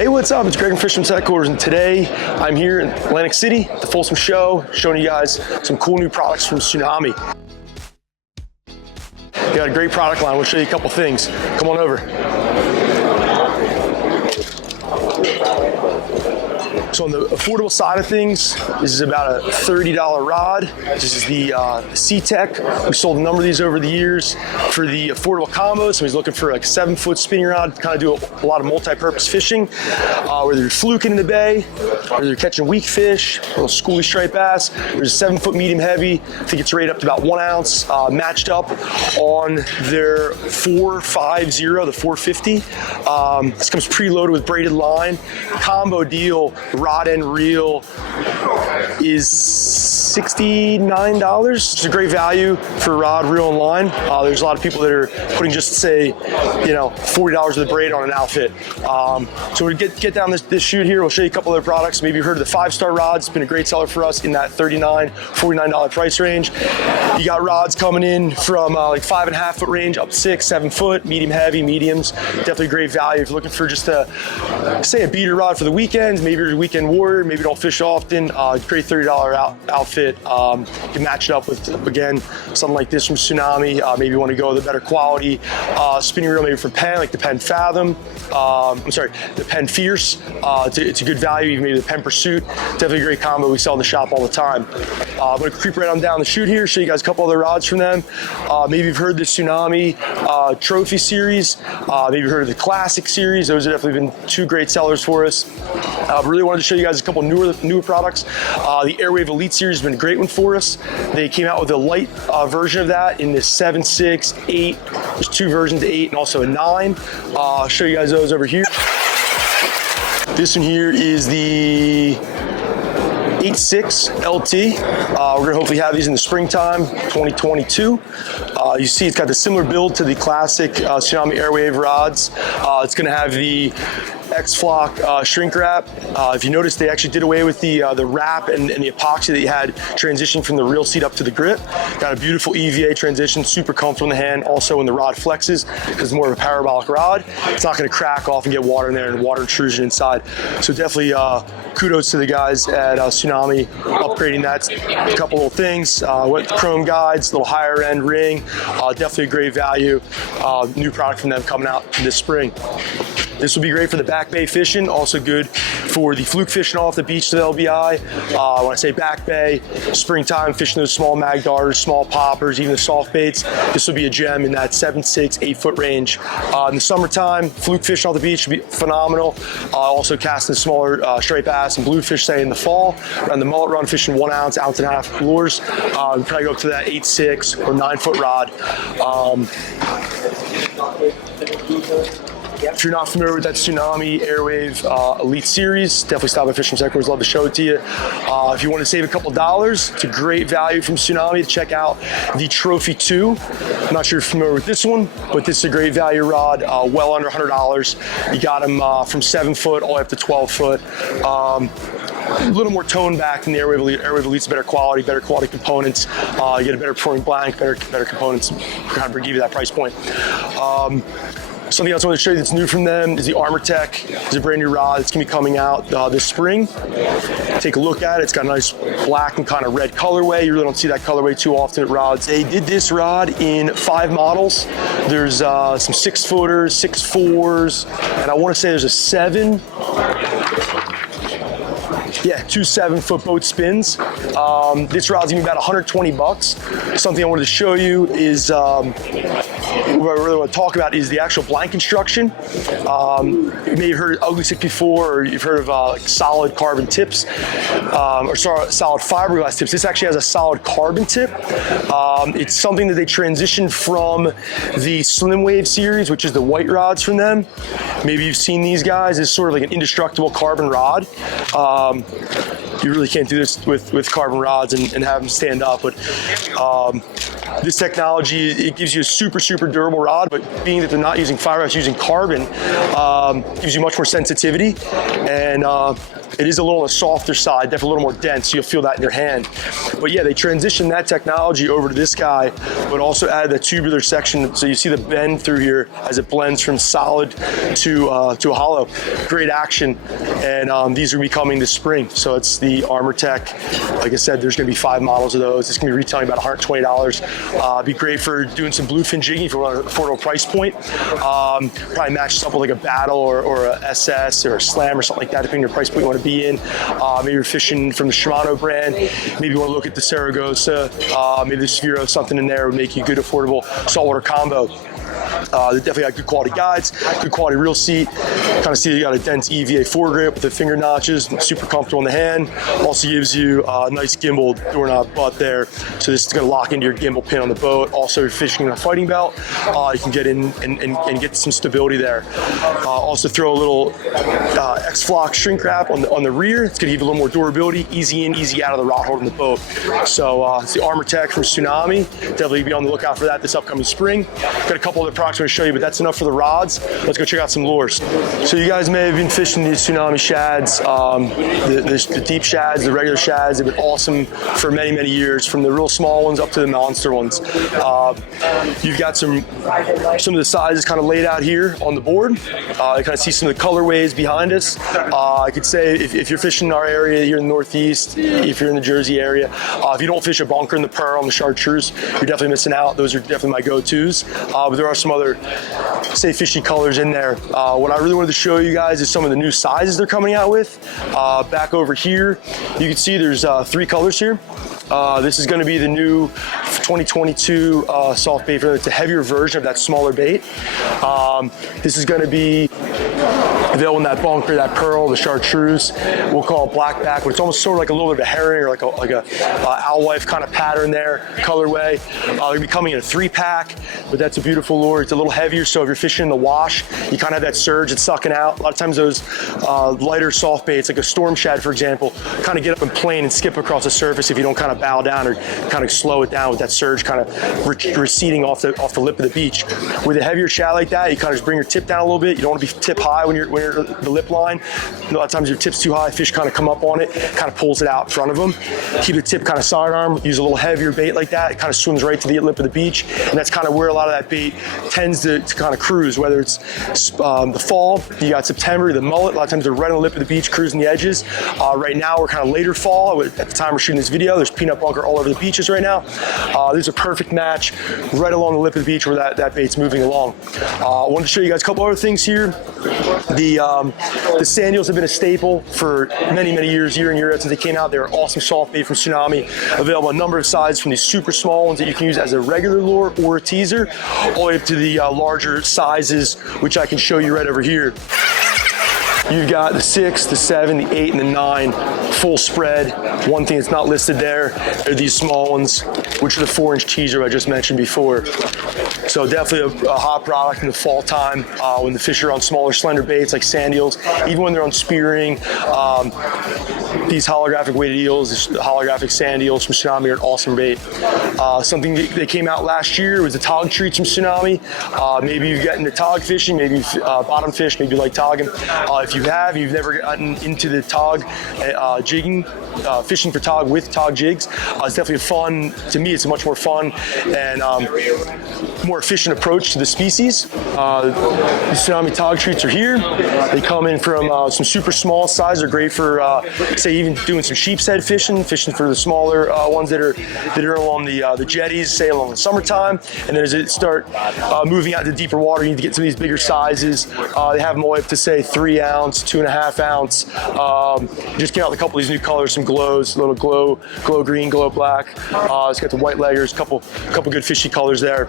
Hey, what's up? It's Greg from Fisherman's headquarters, and today I'm here in Atlantic City at the Folsom Show, showing you guys some cool new products from Tsunami. We got a great product line. We'll show you a couple things. Come on over. So on the affordable side of things, this is about a $30 rod. This is the C-Tech. We've sold a number of these over the years for the affordable combos. Somebody's looking for like a 7-foot spinning rod, kind of do a lot of multi-purpose fishing, whether you're fluking in the bay, whether you're catching weak fish, little schoolie striped bass. There's a 7-foot medium heavy. I think it's rated up to about 1 ounce, matched up on their 450, the 450. This comes preloaded with braided line. Combo deal, rod and reel is $69. It's a great value for rod, reel, and line. There's a lot of people that are putting just say, $40 of the braid on an outfit. So we get down this chute here. We'll show you a couple other products. Maybe you've heard of the 5-star rods. It's been a great seller for us in that $39, $49 price range. You got rods coming in from like 5.5 foot range up 6, 7 foot, medium heavy, mediums. Definitely great value if you're looking for just a beater rod for the weekends. Maybe you're a weekend warrior, maybe you don't fish often. Great $30 outfit. You can match it up with, again, something like this from Tsunami. Maybe you want to go with a better quality spinning reel, maybe from Penn, like the Penn Fathom. The Penn Fierce. It's a good value, even maybe the Penn Pursuit. Definitely a great combo we sell in the shop all the time. I'm going to creep right on down the chute here, show you guys a couple other rods from them. Maybe you've heard the Tsunami Trophy Series. Maybe you've heard of the Classic Series. Those have definitely been 2 great sellers for us. Really wanted to show you guys a couple newer products. The Airwave Elite Series has been a great one for us. They came out with a light version of that in the 7, 6, 8. There's 2 versions, 8 and also a 9. I'll show you guys those over here. This one here is the 8.6 LT. We're gonna hopefully have these in the springtime, 2022. You see it's got the similar build to the classic Tsunami Airwave rods. It's gonna have the X-Flock shrink wrap. If you notice, they actually did away with the wrap and the epoxy that you had transitioned from the reel seat up to the grip. Got a beautiful EVA transition, super comfortable in the hand. Also when the rod flexes, because it's more of a parabolic rod, it's not gonna crack off and get water in there and water intrusion inside. So definitely kudos to the guys at Tsunami upgrading that. A couple little things, with chrome guides, little higher end ring, definitely a great value. New product from them coming out this spring. This will be great for the back bay fishing, also good for the fluke fishing off the beach to the LBI. When I say back bay, springtime, fishing those small mag darters, small poppers, even the soft baits, this will be a gem in that 7, 6, 8 foot range. In the summertime, fluke fishing off the beach will be phenomenal. Also casting smaller striped bass and bluefish, say in the fall. Around the mullet run, fishing 1 ounce, 1.5 ounce lures. Probably go up to that 8, 6 or 9 foot rod. If you're not familiar with that Tsunami Airwave Elite Series, definitely stop by Fisherman's headquarters. Love to show it to you. If you want to save a couple dollars, it's a great value from Tsunami. Check out the Trophy 2. I'm not sure if you're familiar with this one, but this is a great value rod, well under $100. You got them from 7 foot all the way up to 12 foot. A little more toned back than the Airwave Elite. Airwave Elite's better quality components. You get a better pouring blank, better components, kind of give you that price point. Something else I want to show you that's new from them is the Armor Tech. It's a brand new rod. It's going to be coming out this spring. Take a look at it. It's got a nice black and kind of red colorway. You really don't see that colorway too often at rods. They did this rod in 5 models. There's some 6-footers, 6.4s, and I want to say there's a 7. Yeah, 2 7-foot boat spins. This rod's gonna be about $120. Something I wanted to show you is, what I really want to talk about is the actual blank construction. You may have heard of Ugly Stick before, or you've heard of like solid carbon tips, or solid fiberglass tips. This actually has a solid carbon tip. It's something that they transitioned from the Slim Wave series, which is the white rods from them. Maybe you've seen these guys. It's sort of like an indestructible carbon rod. You really can't do this with carbon rods and have them stand up, but this technology, it gives you a super super durable rod, but being that they're not using fiberglass, using carbon, gives you much more sensitivity, and it is a little on the softer side, definitely a little more dense, so you'll feel that in your hand. But yeah, they transitioned that technology over to this guy, but also added the tubular section, so you see the bend through here as it blends from solid to a hollow. Great action, and these are becoming the spring. So it's the Armor Tech. Like I said, there's going to be 5 models of those. It's going to be retailing about $120. Be great for doing some bluefin jigging if you want an affordable price point. Probably match this up with like a Battle or a SS or a Slam or something like that, depending on your price point you want to be in. Maybe you're fishing from the Shimano brand. Maybe you want to look at the Saragossa. Maybe the Sphero, something in there would make you a good affordable saltwater combo. They definitely got good quality guides, good quality reel seat. Kind of see you got a dense EVA foregrip with the finger notches, super comfortable in the hand. Also gives you a nice gimbal doorknob butt there. So this is going to lock into your gimbal pin on the boat. Also, if you're fishing in a fighting belt, you can get in and get some stability there. Also throw a little X-Flock shrink wrap on the rear. It's going to give you a little more durability, easy in, easy out of the rod hold in the boat. So it's the Armor Tech from Tsunami. Definitely be on the lookout for that this upcoming spring. Got a couple other products I'm going to show you, but that's enough for the rods. Let's go check out some lures. So you guys may have been fishing these Tsunami Shads, the deep shads, the regular shads. They've been awesome for many, many years, from the real small ones up to the monster ones. You've got some of the sizes kind of laid out here on the board. You kind of see some of the colorways behind us. I could say if you're fishing in our area here in the Northeast, if you're in the Jersey area, if you don't fish a bunker in the pearl and the chartreuse, you're definitely missing out. Those are definitely my go-tos. But there are some other, say, fishy colors in there. What I really wanted to show you guys is some of the new sizes they're coming out with. Back over here, you can see there's 3 colors here. This is going to be the new 2022 soft bait. It's a heavier version of that smaller bait. This is going to be available in that bunker, that pearl, the chartreuse. We'll call it blackback, but it's almost sort of like a little bit of a herring or like a alewife kind of pattern there, colorway. They'll be coming in a 3-pack, but that's a beautiful lure. It's a little heavier, so if you're fishing in the wash, you kind of have that surge it's sucking out. A lot of times those lighter soft baits, like a storm shad, for example, kind of get up and plane and skip across the surface if you don't kind of bow down or kind of slow it down with that surge kind of receding off the lip of the beach. With a heavier shad like that, you kind of just bring your tip down a little bit. You don't want to be tip high when you're the lip line. A lot of times your tip's too high, fish kind of come up on it, kind of pulls it out in front of them. Keep the tip kind of sidearm, use a little heavier bait like that. It kind of swims right to the lip of the beach, and that's kind of where a lot of that bait tends to kind of cruise, whether it's the fall, you got September, the mullet, a lot of times they're right on the lip of the beach, cruising the edges. Right now we're kind of later fall. At the time we're shooting this video, there's peanut bunker all over the beaches right now. There's a perfect match right along the lip of the beach where that bait's moving along. I wanted to show you guys a couple other things here. The sand eels have been a staple for many, many years, year in, year out since they came out. They're an awesome soft bait from Tsunami, available a number of sizes, from these super small ones that you can use as a regular lure or a teaser, all the way up to the larger sizes, which I can show you right over here. You've got the 6, the 7, the 8, and the 9 full spread. One thing that's not listed there are these small ones, which are the 4-inch teaser I just mentioned before. So definitely a hot product in the fall time when the fish are on smaller, slender baits like sand eels. Even when they're on spearing, these holographic weighted eels, these holographic sand eels from Tsunami are an awesome bait. Something that came out last year was the tog treats from Tsunami. Maybe you've gotten into tog fishing, maybe you've bottom fish, maybe you like togging. If you've never gotten into the tog jigging, fishing for tog with tog jigs, it's definitely fun. To me, it's a much more fun and more efficient approach to the species. The Tsunami tog treats are here. They come in from some super small size. They're great for, say, even doing some sheep's head fishing for the smaller ones that are along the jetties, say along the summertime. And then as it start moving out to deeper water, you need to get some of these bigger sizes. They have them all up to, say, 3 ounce, 2.5 ounce. Just came out with a couple of these new colors, some glows, a little glow green, glow black. It's got the white leggers, couple good fishy colors there.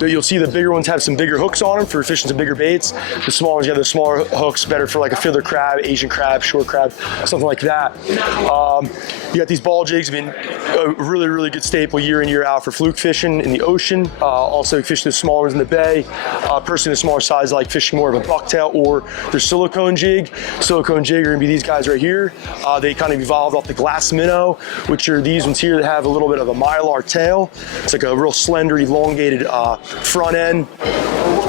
You'll see the bigger ones have some bigger hooks on them for fishing some bigger baits. The small ones have the smaller hooks, better for like a fiddler crab, Asian crab, shore crab, something like that. You got these ball jigs, have been a really, really good staple year in, year out for fluke fishing in the ocean. Also fish the smaller ones in the bay. Personally, the smaller size, like fishing more of a bucktail or their silicone jig. Silicone jig are gonna be these guys right here. They kind of evolved off the glass minnow, which are these ones here that have a little bit of a mylar tail. It's like a real slender, elongated elongated front end.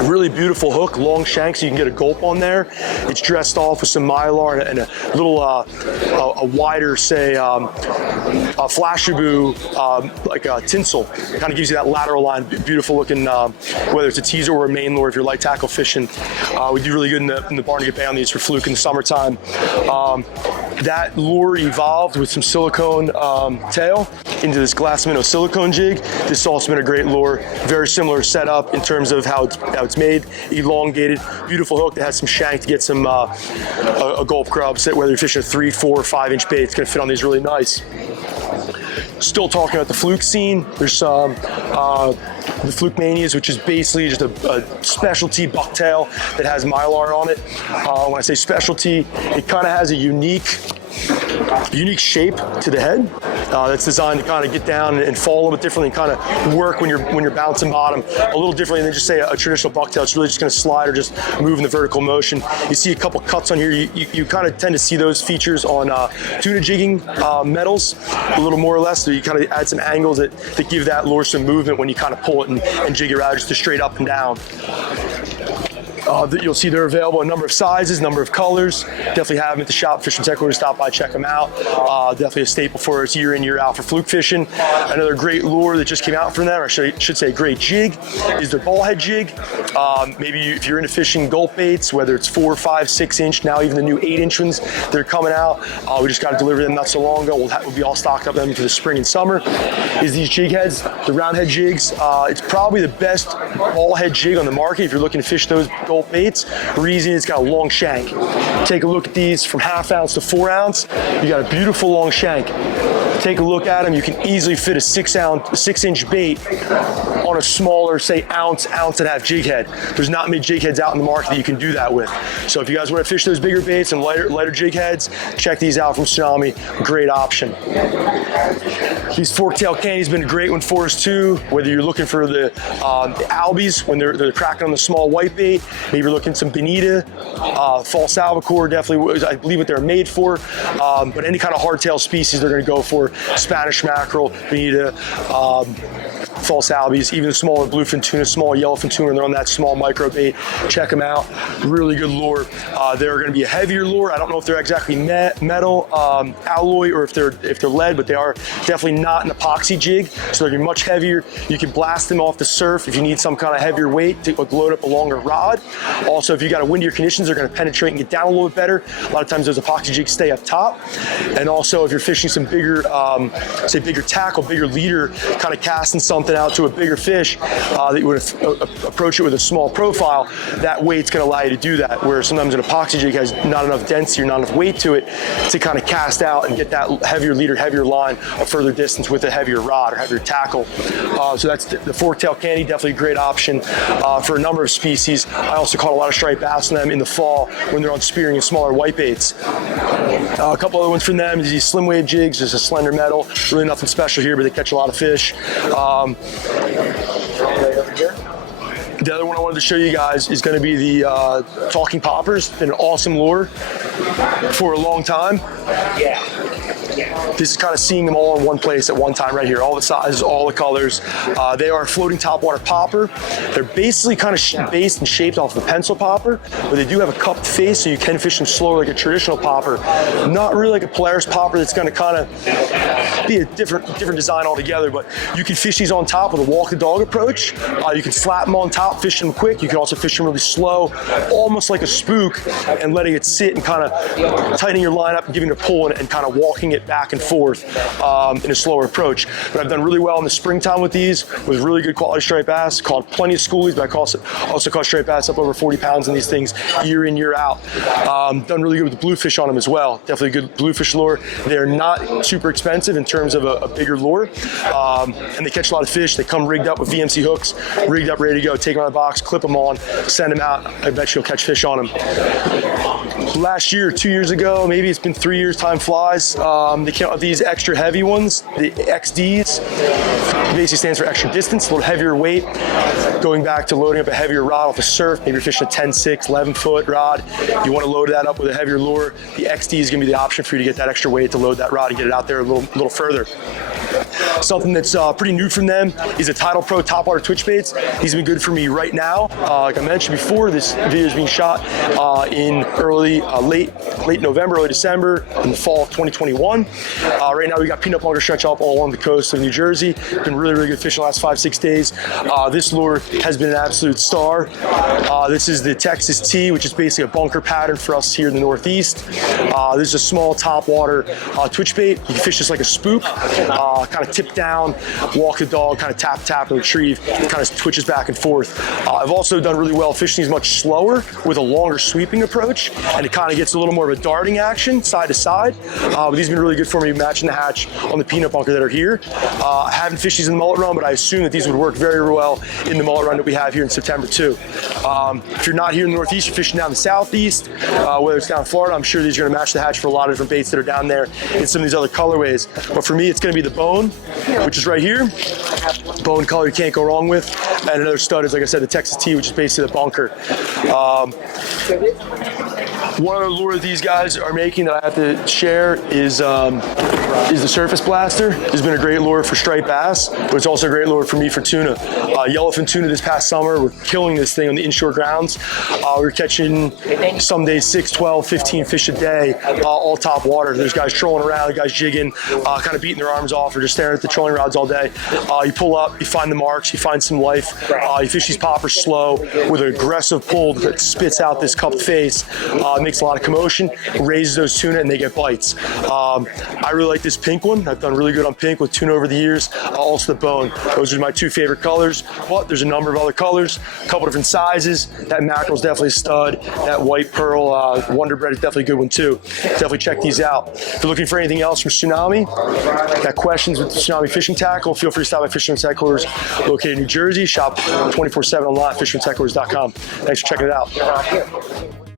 Really beautiful hook, long shank, so you can get a gulp on there. It's dressed off with some mylar and a little, a wider, say, a flashaboo, like a tinsel. Kind of gives you that lateral line, beautiful looking, whether it's a teaser or a main lure if you're light tackle fishing. We do really good in the Barnegat Bay on these for Fluke in the summertime. That lure evolved with some silicone tail into this glass minnow silicone jig. This has also been a great lure. Very similar setup in terms of how it's made. Elongated, beautiful hook that has some shank to get some a gulp grub. Whether you're fishing a 3, 4, 5 inch bait, it's going to fit on these really nice. Still talking about the Fluke scene. There's some the Fluke Manias, which is basically just a specialty bucktail that has mylar on it. When I say specialty, it kind of has a unique shape to the head that's designed to kind of get down and fall a little bit differently and kind of work when you're bouncing bottom a little differently than just say a traditional bucktail. It's really just going to slide or just move in the vertical motion. You see a couple cuts on here. You kind of tend to see those features on tuna jigging metals a little more or less. So you kind of add some angles that give that lure some movement when you kind of pull it and jig it around just straight up and down. You'll see they're available in a number of sizes, number of colors. Definitely have them at the shop. Fisherman Tech Order, stop by, check them out. Definitely a staple for us year in, year out for fluke fishing. Another great lure that just came out from them, or I should say great jig, is their ball head jig. Maybe if you're into fishing gulp baits, whether it's 4, 5, 6 inch, now even the new 8-inch ones, they're coming out. We just got to deliver them not so long ago. We'll be all stocked up them for the spring and summer. Is these jig heads, the round head jigs. It's probably the best ball head jig on the market if you're looking to fish those gulp baits. Reason it's got a long shank. Take a look at these from 1/2 ounce to 4 ounce. You got a beautiful long shank. Take a look at them. You can easily fit a 6-inch bait on a smaller, say ounce and a half jig head. There's not many jig heads out in the market that you can do that with. So if you guys want to fish those bigger baits and lighter jig heads, check these out from Tsunami. Great option. These fork-tail candy's been a great one for us too. Whether you're looking for the albies when they're cracking on the small white bait, maybe you're looking some bonita, false albacore, definitely I believe what they're made for. But any kind of hardtail species they're going to go for. Spanish mackerel, bonita, false albies, even the smaller bluefin tuna, small yellowfin tuna, and they're on that small micro bait. Check them out. Really good lure. They're going to be a heavier lure. I don't know if they're exactly metal, alloy, or if they're lead, but they are definitely not an epoxy jig, so they're going to be much heavier. You can blast them off the surf if you need some kind of heavier weight to load up a longer rod. Also, if you got a windier conditions, they're going to penetrate and get down a little bit better. A lot of times those epoxy jigs stay up top. And also, if you're fishing some bigger, say bigger tackle, bigger leader, kind of casting something out to a bigger fish, that you would approach it with a small profile, that weight's going to allow you to do that. Where sometimes an epoxy jig has not enough density or not enough weight to it to kind of cast out and get that heavier leader, heavier line a further distance with a heavier rod or heavier tackle. So that's the fork-tail candy, definitely a great option for a number of species. I also caught a lot of striped bass on them in the fall when they're on spearing and smaller white baits. A couple other ones from them is these slim wave jigs. There's a slender metal, really nothing special here, but they catch a lot of fish. The other one I wanted to show you guys is going to be the talking poppers. Been an awesome lure for a long time. Yeah. This is kind of seeing them all in one place at one time right here. All the sizes, all the colors. They are a floating topwater popper. They're basically kind of based and shaped off of a pencil popper, but they do have a cupped face, so you can fish them slower like a traditional popper. Not really like a Polaris popper that's going to kind of be a different design altogether, but you can fish these on top with a walk the dog approach. You can slap them on top, fish them quick. You can also fish them really slow, almost like a spook, and letting it sit and kind of tightening your line up and giving it a pull and kind of walking it back and forth in a slower approach. But I've done really well in the springtime with these, with really good quality striped bass. Caught plenty of schoolies, but I also caught striped bass up over 40 pounds in these things year in, year out. Done really good with the bluefish on them as well. Definitely a good bluefish lure. They're not super expensive in terms of a bigger lure, and they catch a lot of fish. They come rigged up with VMC hooks, rigged up, ready to go. Take them out of the box, clip them on, send them out. I bet you'll catch fish on them. Last year, 2 years ago, maybe it's been 3 years, time flies. They came out with these extra heavy ones, the XDs. It basically stands for extra distance, a little heavier weight. Going back to loading up a heavier rod off a surf, maybe you're fishing a 10-6, 11-foot rod. You want to load that up with a heavier lure. The XD is going to be the option for you to get that extra weight to load that rod and get it out there a little further. Something that's pretty new from them is a Tidal Pro Topwater twitch baits. These have been good for me right now. Like I mentioned before, this video is being shot in late November, early December, in the fall of 2021. Right now we got peanut bunker stretch up all along the coast of New Jersey. Been really, really good fishing the last 5-6 days. This lure has been an absolute star. This is the Texas T, which is basically a bunker pattern for us here in the Northeast. This is a small topwater twitch bait. You can fish this like a spook, kind of tip down, walk the dog, kind of tap, tap, and retrieve. It kind of twitches back and forth. I've also done really well fishing these much slower with a longer sweeping approach, and it kind of gets a little more of a darting action side to side. But these have been really good for me matching the hatch on the peanut bunker that are here. I haven't fished these in the mullet run, but I assume that these would work very well in the mullet run that we have here in September too. If you're not here in the Northeast, you're fishing down the Southeast, whether it's down in Florida, I'm sure these are going to match the hatch for a lot of different baits that are down there in some of these other colorways. But for me, it's going to be the Bone, which is right here. Bone color you can't go wrong with. And another stud is, like I said, the Texas T, which is basically the bunker. One other lure that these guys are making that I have to share is the Surface Blaster. This has been a great lure for striped bass, but it's also a great lure for me for tuna. Yellowfin tuna this past summer, we're killing this thing on the inshore grounds. We're catching some days 6, 12, 15 fish a day, all top water. There's guys trolling around, guys jigging, kind of beating their arms off or just staring at the trolling rods all day. You pull up, you find the marks, you find some life. You fish these poppers slow with an aggressive pull that spits out this cupped face. Makes a lot of commotion, raises those tuna, and they get bites. I really like this pink one. I've done really good on pink with tuna over the years. Also the Bone. Those are my two favorite colors, but there's a number of other colors, a couple different sizes. That mackerel's definitely a stud. That white pearl Wonder Bread is definitely a good one too. Definitely check these out. If you're looking for anything else from Tsunami, got questions with the Tsunami Fishing Tackle, feel free to stop by Fisherman Headquarters located in New Jersey. Shop 24/7 online at fishermanheadquarters.com. Thanks for checking it out.